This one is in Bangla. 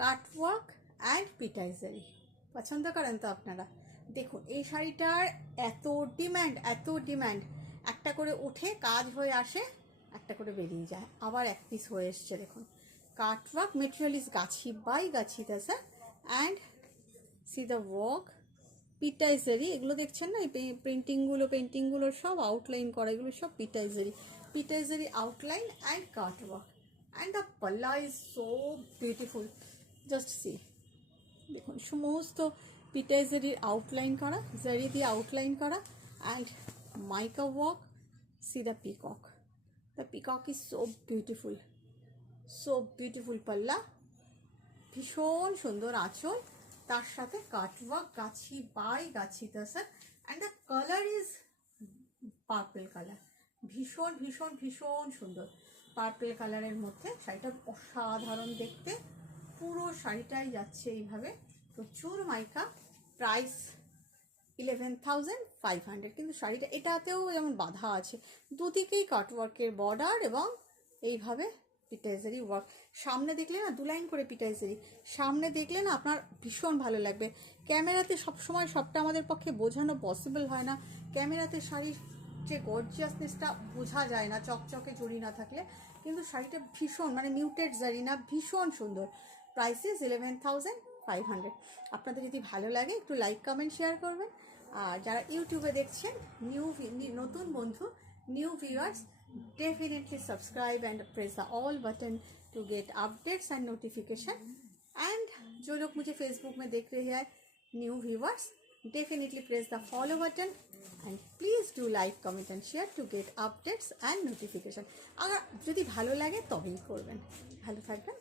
কাটওয়ার্ক অ্যান্ড পিটাইজারি পছন্দ করেন তো আপনারা? দেখুন এই শাড়িটার এত ডিম্যান্ড, একটা করে উঠে কাজ হয়ে আসে, একটা করে বেরিয়ে যায়, আবার এক পিস হয়ে এসছে। দেখুন cutwork, material is Gachhi by Gachhi দাসা, and C the work, পিটাইজারি। এগুলো দেখছেন না, এই পেন্টিংগুলো সব আউটলাইন করা, এগুলো সব পিটাইজারি outline and cutwork. And the palla is so beautiful, just see. দেখুন সমস্ত পিটাইজারির আউটলাইন করা, জারি দিয়ে আউটলাইন করা, and mica work. See the peacock, is so beautiful palla, ভীষণ সুন্দর আঁচল, তার সাথে কাটওয়ার্ক গাছি বাই গাছি tasar. And the colour is purple colour, ভীষণ সুন্দর পার্পল কালারের মধ্যে। শাড়িটা অসাধারণ দেখতে, পুরো শাড়িটাই যাচ্ছে এইভাবে। প্রচুর মাইকা, প্রাইস 11,500। কিন্তু শাড়িটা এটাতেও যেমন বাঁধা আছে, দুদিকেই কাটওয়ার্কের বর্ডার এবং এইভাবে পিটাইজারি ওয়ার্ক। সামনে দেখলে না, 2 লাইন করে পিটাইজারি, সামনে দেখলে না আপনার ভীষণ ভালো লাগবে। ক্যামেরাতে সবসময় সবটা আমাদের পক্ষে বোঝানো পসিবল হয় না, ক্যামেরাতে শাড়ির যে গর্জিয়াসনেসটা বোঝা যায় না চকচকে জড়ি না থাকলে, কিন্তু শাড়িটা ভীষণ মানে মিউটেড জারি না, ভীষণ সুন্দর। Price is 11,500। আপনাদের যদি ভালো লাগে একটু লাইক কমেন্ট শেয়ার করবেন। আর যারা ইউটিউবে দেখছেন, নতুন বন্ধু, new viewers, definitely subscribe and press the all button to get updates and notification. And जो लोग मुझे फेसबुक में देख रहे हैं, new viewers, definitely press the follow button and please do like, comment and share to get updates and notification. अगर যদি ভালো লাগে তবেই করবেন। ভালো থাকবেন।